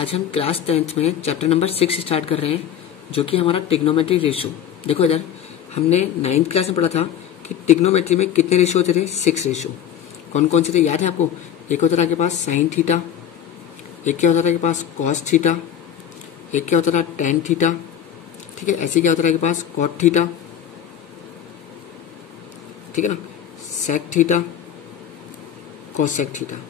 आज हम class 10th में चैप्टर नंबर 6 स्टार्ट कर रहे हैं, जो कि हमारा ट्रिग्नोमेट्री रेशियो। देखो इधर हमने 9th क्लास में पढ़ा था कि ट्रिग्नोमेट्री में कितने रेशियो होते थे, 6 रेशियो। कौन कौन से थे याद है आपको? एक होता था आपके पास साइन थीटा, एक क्या होता था आपके पास कॉस थीटा, एक क्या होता था टेन थीटा, ठीक है। ऐसे क्या होता था आपके पास कॉट थीटा, ठीक है ना, सेक थीटा, कॉसेक थीटा।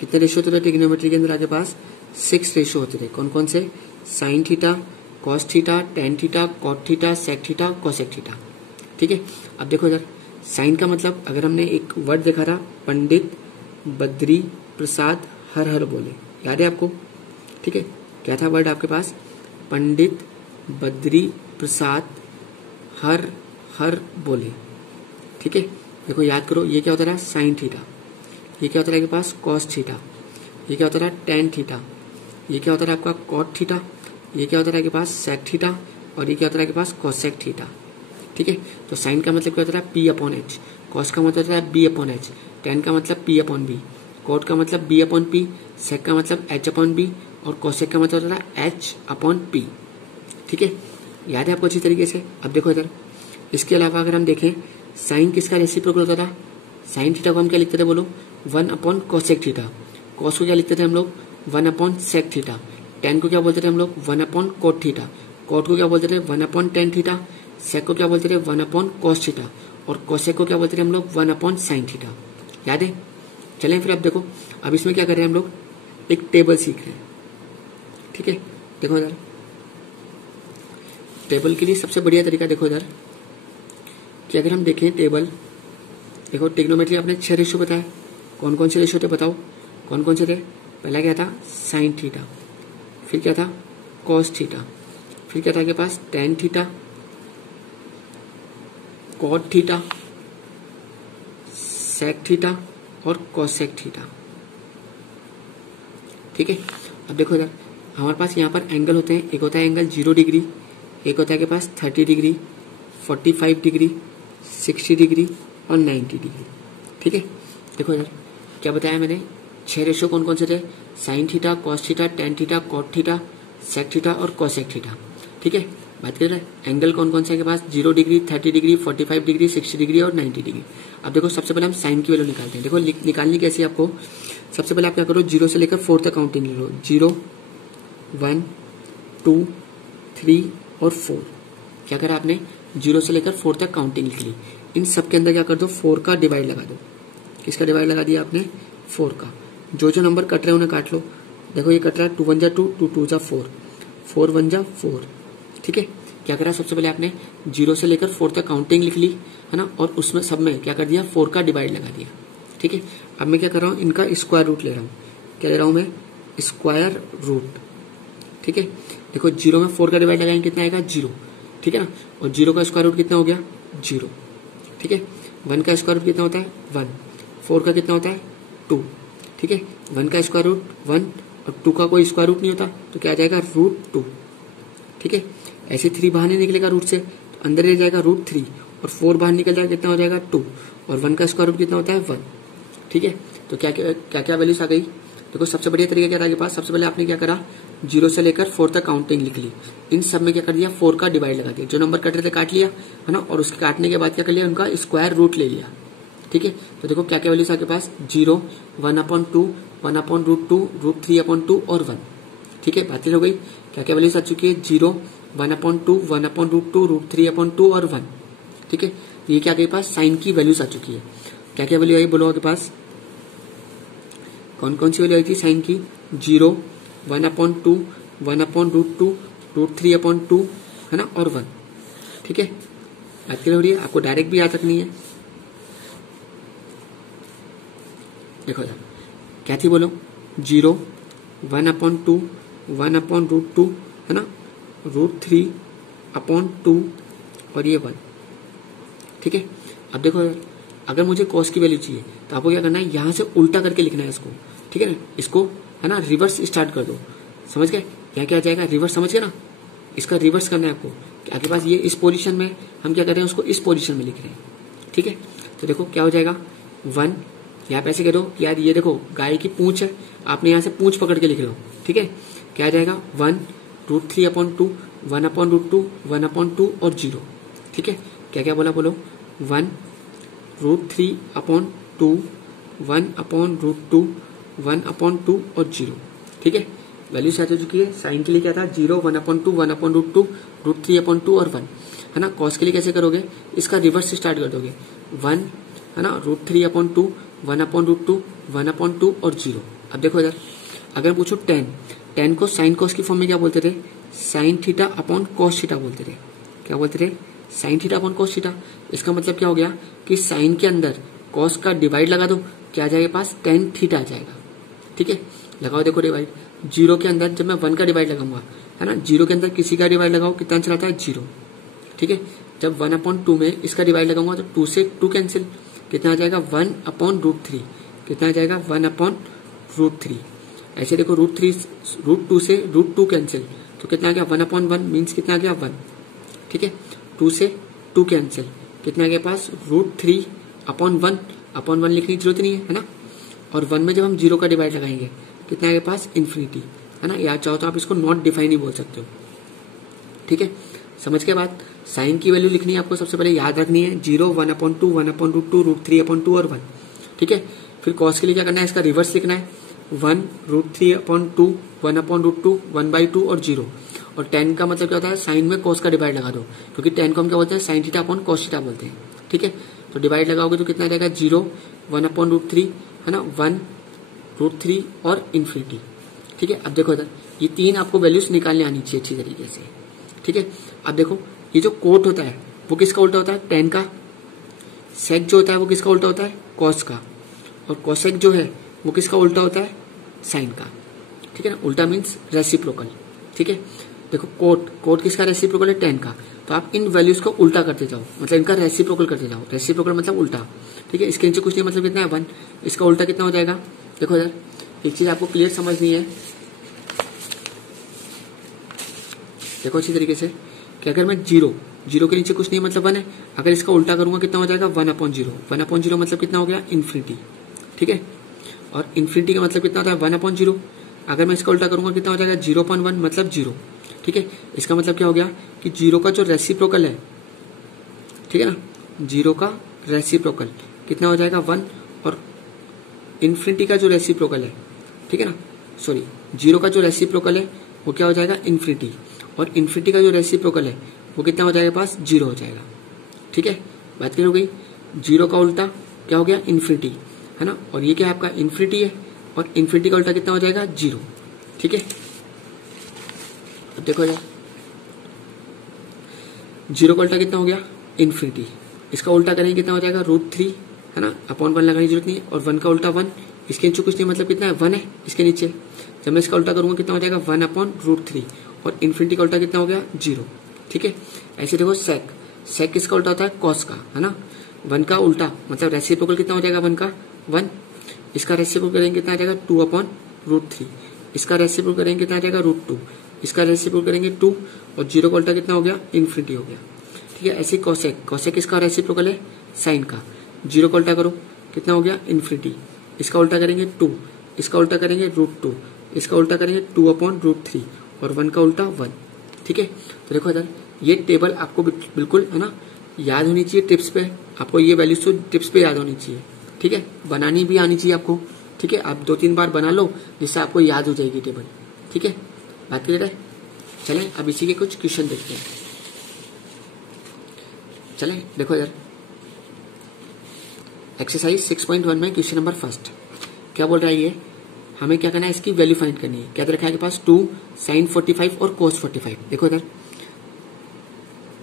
कितने रेशियो होते थे ट्रिग्नोमेट्री के अंदर? आपके पास 6 रेशियो होते थे। कौन कौन से? Sine theta, cos theta, tan theta, cot theta, sec theta, cosec theta, ठीक है। अब देखो इधर साइन का मतलब, अगर हमने एक वर्ड देखा था पंडित बद्री प्रसाद हर हर बोले, याद है आपको? ठीक है, क्या था वर्ड आपके पास? पंडित बद्री प्रसाद हर हर बोले, ठीक है। देखो याद करो, ये क्या होता था? Sine theta. ये क्या होता है आपके पास? Cos theta. ये क्या होता था? Tan theta. ये क्या होता है आपका? Cot theta. ये क्या होता है आपके पास? सेक थीटा। और ये क्या होता है आपके पास? कॉसेक थीटा, ठीक है। तो साइन का मतलब क्या होता है? P upon H. कॉस का मतलब होता है बी अपॉन एच। टेन का मतलब पी अपॉन बी। कॉट का मतलब बी अपॉन पी। सेक का मतलब एच अपॉन बी। और कॉसेक का मतलब होता है एच अपॉन पी, ठीक है। याद है आपको अच्छी तरीके से? अब देखो इधर, इसके अलावा अगर हम देखें, साइन किसका रेसिप्रोकल होता था? साइन थीटा को हम क्या लिखते थे बोलो? 1 अपॉन कॉसेक थीटा। कॉस को क्या लिखते थे हम लोग? 1 अपॉन सेक थीटा। टेन को क्या बोलते थे हम लोग? 1 अपॉन कॉट थीटा। कॉट को क्या बोलते थे? 1 अपॉन टेन थीटा। सेक को क्या बोलते थे? 1 अपॉन कॉस थीटा। और कॉसेक को क्या बोलते थे हम लोग? 1 अपॉन साइन थीटा। याद है? चलें फिर अब देखो, अब इसमें क्या कर रहे हैं हम लोग? एक टेबल सीख रहे हैं, ठीक है। देखो इधर, टेबल के लिए सबसे बढ़िया तरीका देखो इधर कि अगर हम देखें टेबल, देखो ट्रिग्नोमेट्री आपने 6 रेशियो बताया। कौन कौन से रेशियो थे बताओ? कौन कौन से थे? पहला क्या था? Sine theta. फिर क्या था? Cos theta. फिर क्या था आपके पास? Tan theta, cot theta, sec theta और कॉसेक थीटा, ठीक है। अब देखो इधर हमारे पास यहाँ पर एंगल होते हैं। एक होता है एंगल 0 डिग्री, एक होता है आपके पास 30 डिग्री, 45 डिग्री, 60 डिग्री और 90 डिग्री, ठीक है। देखो इधर क्या बताया मैंने? 6 रेशियो कौन कौन से थे? Sine theta, cos theta, tan theta, cot theta, sec theta और कॉसेक थीटा, ठीक है। बात कर रहे हैं एंगल कौन कौन से के पास? 0 डिग्री, 30 डिग्री, 45 डिग्री, 60 डिग्री और 90 डिग्री। अब देखो सबसे पहले हम साइन की वैल्यू निकालते हैं। देखो निकालनी कैसी है आपको? सबसे पहले आप क्या करो? 0 से लेकर 4 तक काउंटिंग लो। 0, 1, 2, 3 और 4। क्या करा आपने? 0 से लेकर 4 तक काउंटिंग लिख ली। इन सब के अंदर क्या कर दो? 4 का डिवाइड लगा दो। किसका डिवाइड लगा दिया आपने? 4 का। जो जो नंबर कट रहे हैं उन्हें काट लो। देखो ये कट रहा है 2 1 जा 2, 2 2 जा 4, 4 1 जा 4, ठीक है। क्या करा? सबसे पहले आपने 0 से लेकर 4 तक काउंटिंग लिख ली, है ना, और उसमें सब में क्या कर दिया? 4 का डिवाइड लगा दिया, ठीक है। अब मैं क्या कर रहा हूँ? इनका स्क्वायर रूट ले रहा हूँ। क्या ले रहा हूँ मैं? स्क्वायर रूट, ठीक है। देखो 0 में 4 का डिवाइड लगाएंगे कितना आएगा? 0, ठीक है ना। और 0 का स्क्वायर रूट कितना हो गया? 0, ठीक है। 1 का स्क्वायर रूट कितना होता है? 1। 4 का कितना होता है? 2, ठीक है। 1 का स्क्वायर रूट 1 और 2 का कोई स्क्वायर रूट नहीं होता, तो क्या आ जाएगा? √2, ठीक है। ऐसे 3 बाहर नहीं निकलेगा रूट से, तो अंदर ले जाएगा √3 और 4 बाहर निकल जाएगा, कितना हो जाएगा? 2। और 1 का स्क्वायर रूट कितना होता है? 1, ठीक है। तो क्या क्या क्या वैल्यूज आ गई? देखो सबसे बढ़िया तरीका क्या था आपके पास? सबसे पहले आपने क्या करा? 0 से लेकर 4 तक काउंटिंग लिख ली। इन सब में क्या कर दिया? 4 का डिवाइड लगा दिया। जो नंबर कट रहे थे काट लिया, है ना, और उसके काटने के बाद क्या कर लिया? उनका स्क्वायर रूट ले लिया, ठीक है। तो देखो क्या क्या वैल्यूज आपके पास? 0, 1 अपॉन 2, 1 अपॉन √2, √3 अपॉन 2 और 1, ठीक है। बात क्लियर हो गई? क्या क्या वैल्यूज आ चुकी है? 0, 1 अपॉन 2, 1 अपॉन √2, √3 अपॉन 2 और 1, ठीक है। ये क्या आपके पास? साइन की वैल्यूज आ चुकी है। क्या क्या वैल्यू आई बोलो आपके पास? कौन कौन सी वैल्यू आई थी साइन की? 0, 1 अपॉन 2, 1 अपॉन √2, √3 अपॉन 2, है ना, और 1, ठीक है। बात क्लियर हो रही है? आपको डायरेक्ट भी याद रखनी है। देखो क्या थी बोलो? 0, 1 अपॉन 2, 1 अपॉन √2, है ना, √3 अपॉन 2 और ये 1, ठीक है। अब देखो अगर मुझे कॉस की वैल्यू चाहिए तो आपको क्या करना है? यहां से उल्टा करके लिखना है इसको, ठीक है ना। इसको, है ना, रिवर्स स्टार्ट कर दो। समझ गए? यहाँ क्या आ जाएगा? रिवर्स, समझ गए ना। इसका रिवर्स करना है आपको। आपके पास ये इस पोजीशन में, हम क्या कर रहे हैं? उसको इस पोजीशन में लिख रहे हैं, ठीक है। तो देखो क्या हो जाएगा? 1, यहाँ पे ऐसे करो कि यार ये देखो गाय की पूंछ है, आपने यहाँ से पूंछ पकड़ के लिख रहे हो, ठीक है, क्या आ जाएगा 1√3/2, 1/√2, 1/2 और 0। ठीक है, क्या क्या बोला बोलो, 1√3/2, 1/√2, 1/2 और 0। ठीक है, वैल्यू सेट हो चुकी है। साइन के लिए क्या था 0, 1/2, 1/√2, √3/2 और 1 है ना। कॉस के लिए कैसे करोगे, इसका रिवर्स स्टार्ट कर दोगे, 1 है ना, √3/2, 1/√2, 1/2 और 0। अब देखो इधर, अगर पूछो tan को साइन कॉस की फॉर्म में क्या बोलते थे, sine theta upon cos theta बोलते थे। क्या बोलते थे, sine theta upon cos theta. इसका मतलब क्या हो गया कि साइन के अंदर कॉस का डिवाइड लगा दो, क्या आ जाएगा पास, tan थीटा आ जाएगा। ठीक है, लगाओ देखो डिवाइड, 0 के अंदर जब मैं 1 का डिवाइड लगाऊंगा है ना, 0 के अंदर किसी का डिवाइड लगाओ, कितना आंसर आता है 0। ठीक है, जब 1/2 में इसका डिवाइड लगाऊंगा तो 2 से 2 कैंसिल, कितना आ जाएगा 1/√3, कितना आ जाएगा 1/√3। ऐसे देखो √2 से √2 कैंसिल, तो कितना आ गया 1/1 मीन्स कितना आ गया 1। ठीक है, 2 से 2 कैंसिल, कितना आ गया पास √3/1 लिखने की जरूरत नहीं है ना। और 1 में जब हम 0 का डिवाइड लगाएंगे कितना आ गया पास इन्फिनिटी है ना, या चाहो तो आप इसको नॉट डिफाइन ही बोल सकते हो। ठीक है, समझ के बाद साइन की वैल्यू लिखनी है आपको, सबसे पहले याद रखनी है 0, 1/2, 1/√2, √3/2 और 1। ठीक है, फिर कॉस के लिए क्या करना है, इसका रिवर्स लिखना है, 1√3/2, 1/√2, 1/2 और 0। और tan का मतलब क्या होता है, साइन में कॉस का डिवाइड लगा दो, क्योंकि tan को हम क्या बोलते हैं, sine theta upon cos theta बोलते हैं। ठीक है, तो डिवाइड लगाओगे तो कितना रहेगा 0, 1/√3 है ना, 1√3 और इन्फिनिटी। ठीक है, अब देखो इधर ये 3 आपको वैल्यूज निकालने आनी चाहिए अच्छी तरीके से। ठीक है, अब देखो ये जो कोट होता है वो किसका उल्टा होता है, tan का। सेक जो होता है वो किसका उल्टा होता है, कॉस का। और कोसेक जो है वो किसका उल्टा होता है, साइन का। ठीक है ना, उल्टा मीन्स रेसिप्रोकल। ठीक है, देखो कोट किसका रेसिप्रोकल है, tan का। तो आप इन वैल्यूज को उल्टा करते जाओ, मतलब इनका रेसिप्रोकल करते जाओ। रेसिप्रोकल मतलब उल्टा। ठीक है, इसके नीचे कुछ नहीं, मतलब कितना है 1, इसका उल्टा कितना हो जाएगा। देखो इधर एक चीज आपको क्लियर समझनी है, देखो अच्छी तरीके से कि अगर मैं 0 के नीचे कुछ नहीं मतलब 1 है, अगर इसका उल्टा करूंगा कितना हो जाएगा 1/0। 1/0 मतलब कितना हो गया इन्फिनिटी। ठीक है, और इन्फिनिटी का मतलब कितना होता है 1/0। अगर मैं इसका उल्टा करूंगा कितना हो जाएगा 0/1 मतलब 0। ठीक है, इसका मतलब क्या हो गया कि 0 का जो रेसिप्रोकल है, ठीक है ना, 0 का रेसिप्रोकल कितना हो जाएगा 1, और इन्फिनिटी का जो रेसिप्रोकल है, ठीक है ना, सॉरी 0 का जो रेसिप्रोकल है वो क्या हो जाएगा इन्फिनिटी, और इन्फिनिटी का जो रेसिप्रोकल है वो कितना हो जाएगा पास 0 हो जाएगा। ठीक है, बात क्लियर हो गई। 0 का उल्टा क्या हो गया इन्फिनिटी है ना, और ये क्या है आपका इन्फिनिटी है, और इन्फिनिटी का उल्टा कितना हो जाएगा 0। ठीक है, अब देखो यार 0 का उल्टा कितना हो गया इन्फिनिटी, इसका उल्टा करेंगे कितना हो जाएगा √3 है ना, अपॉन 1 लगाने की जरूरत नहीं है, और 1 का उल्टा 1, इसके नीचे कुछ नहीं मतलब कितना है 1 है इसके नीचे। जब मैं इसका उल्टा करूंगा कितना हो जाएगा 1/√3, और इन्फिनिटी का उल्टा कितना हो गया 0। ठीक है, ऐसे देखो सेक किसका उल्टा होता है कॉस का है ना, 1 का उल्टा मतलब रेसिप्रोकल कितना हो जाएगा 1 का 1, इसका रेसिप्रोकल करेंगे कितना आ जाएगा 2/√3, इसका रेसिप्रोकल करेंगे कितना आ जाएगा √2, इसका रेसिप्रोकल करेंगे 2, और 0 का उल्टा कितना हो गया इन्फिनिटी हो गया। ठीक है, ऐसे कॉसेक इसका रेसिप्रोकल है साइन का, 0 का उल्टा करो कितना हो गया इन्फिनिटी, इसका उल्टा करेंगे 2, इसका उल्टा करेंगे √2, इसका उल्टा करेंगे 2/√3, और 1 का उल्टा 1। ठीक है, तो देखो इधर ये टेबल आपको बिल्कुल है ना याद होनी चाहिए, टिप्स पे आपको ये वैल्यूज तो टिप्स पे याद होनी चाहिए। ठीक है, बनानी भी आनी चाहिए आपको। ठीक है, आप 2-3 बार बना लो जिससे आपको याद हो जाएगी टेबल। ठीक है, बात क्लियर है। चलें अब इसी के कुछ क्वेश्चन देखते हैं। चलें देखो इधर एक्सरसाइज 6.1 में क्वेश्चन नंबर 1 क्या बोल रहा है, ये हमें क्या करना है, इसकी वैल्यू फाइंड करनी है। क्या रखा है के पास 2 sin 45 और cos 45। देखो इधर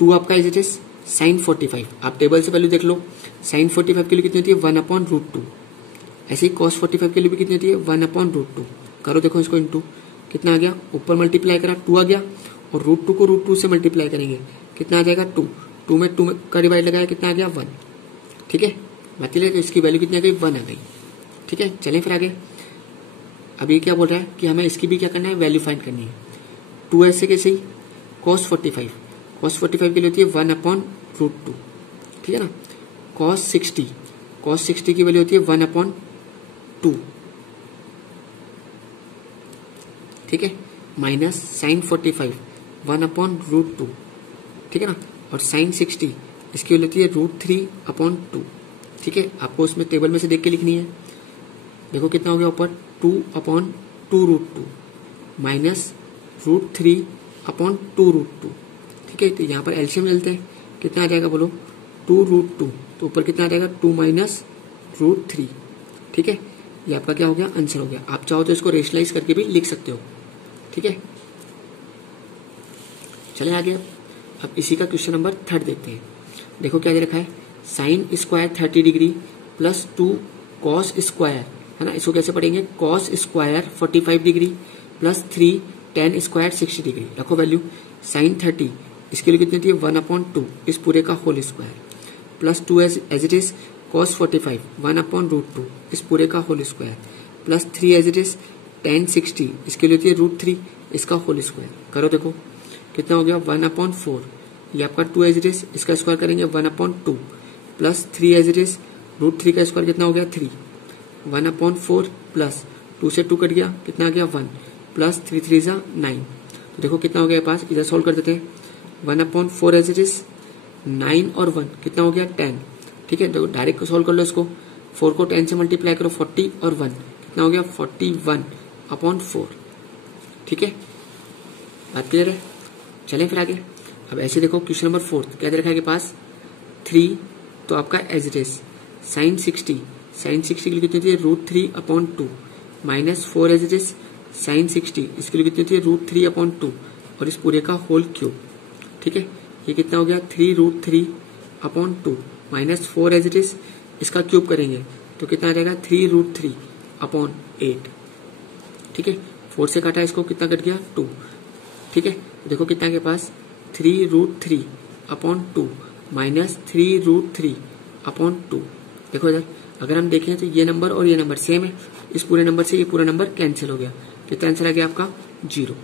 2 आपका इज इट इज sin 45, आप टेबल से वैल्यू देख लो, sin 45 के लिए कितनी होती है 1/√2, ऐसे ही cos 45 के लिए भी कितनी होती है 1/√2। करो देखो इसको इनटू, कितना आ गया, ऊपर मल्टीप्लाई करा 2 आ गया, और √2 को √2 से मल्टीप्लाई करेंगे कितना आ जाएगा 2 में 2 का डिवाइड लगाया कितना आ गया 1। ठीक है, बात है, तो इसकी वैल्यू कितनी आ गई 1 आ गई। ठीक है, चलें फिर आगे। अब ये क्या बोल रहा है कि हमें इसकी भी क्या करना है वैल्यू फाइंड करनी है। 2 ऐसे कैसे ही cos 45 के लिए होती है 1/√2। ठीक है ना, cos 60 की वैल्यू होती है 1/2। ठीक ठीक है, माइनस साइन 45 1/√2, ठीक है ना, और साइन 60 इसकी वैल्यू होती है √3/2, ठीक है। आपको उसमें टेबल में से देख के लिखनी है। देखो कितना हो गया ऊपर 2/2√2 माइनस √3/2√2, ठीक है। तो यहाँ पर एलसीएम लेते हैं, कितना आ जाएगा बोलो 2√2, तो ऊपर कितना आ जाएगा 2 माइनस √3, ठीक है। ये आपका क्या हो गया, आंसर हो गया। आप चाहो तो इसको रेशनलाइज करके भी लिख सकते हो, ठीक है। चले आगे। अब इसी का क्वेश्चन नंबर 3 देखते हैं। देखो क्या दे रखा है, sine square 30 degree plus 2 cos square, है ना, इसको कैसे पढ़ेंगे, cos square 45 degree plus 3 tan square 60 degree. रखो वैल्यू, साइन 30 इसके लिए कितनी थी 1/2 इस पूरे का whole square, plus 2 as it is cos 45 1/√2 इस पूरे का whole square, plus 3 as it is tan 60 इसके लिए होती है √3 इसका होल स्क्वायर। करो देखो कितना हो गया 1/4, ये आपका 2 एज इट इज, इसका स्क्वायर करेंगे 1/2 प्लस 3 एज इट इज √3 का स्क्वायर कितना हो गया 3, 1/4 प्लस 2 से 2 कट गया, कितना आ गया 1 प्लस 3 3 जा 9। तो देखो कितना हो गया पास, इधर सोल्व कर देते हैं। 1/4 एज इट इज 9 और 1 कितना हो गया 10, ठीक है। देखो डायरेक्ट सोल्व कर लो इसको, 4 को 10 से मल्टीप्लाई करो 40 और 1 कितना हो गया 41/4, ठीक है। बात क्लियर है। चलें फिर आगे। अब ऐसे देखो क्वेश्चन नंबर 4 क्या दे रखा है के पास 3, तो आपका एज इट इज साइन 60 की लिए कितनी थी √3/2 minus 4 as it is sine 60 इसके लिए कितनी थी √3/2 और इस पूरे का होल क्यूब, ठीक है। ये कितना हो गया 3√3/2 माइनस 4 एज इट इज, इसका क्यूब करेंगे तो कितना आ जाएगा 3√3/8, ठीक है। 4 से काटा इसको कितना कट गया 2, ठीक है। देखो कितना के पास 3√3/2 माइनस 3√3/2। देखो इधर अगर हम देखें तो ये नंबर और ये नंबर सेम है, इस पूरे नंबर से ये पूरा नंबर कैंसिल हो गया, कितना आंसर आ गया आपका 0।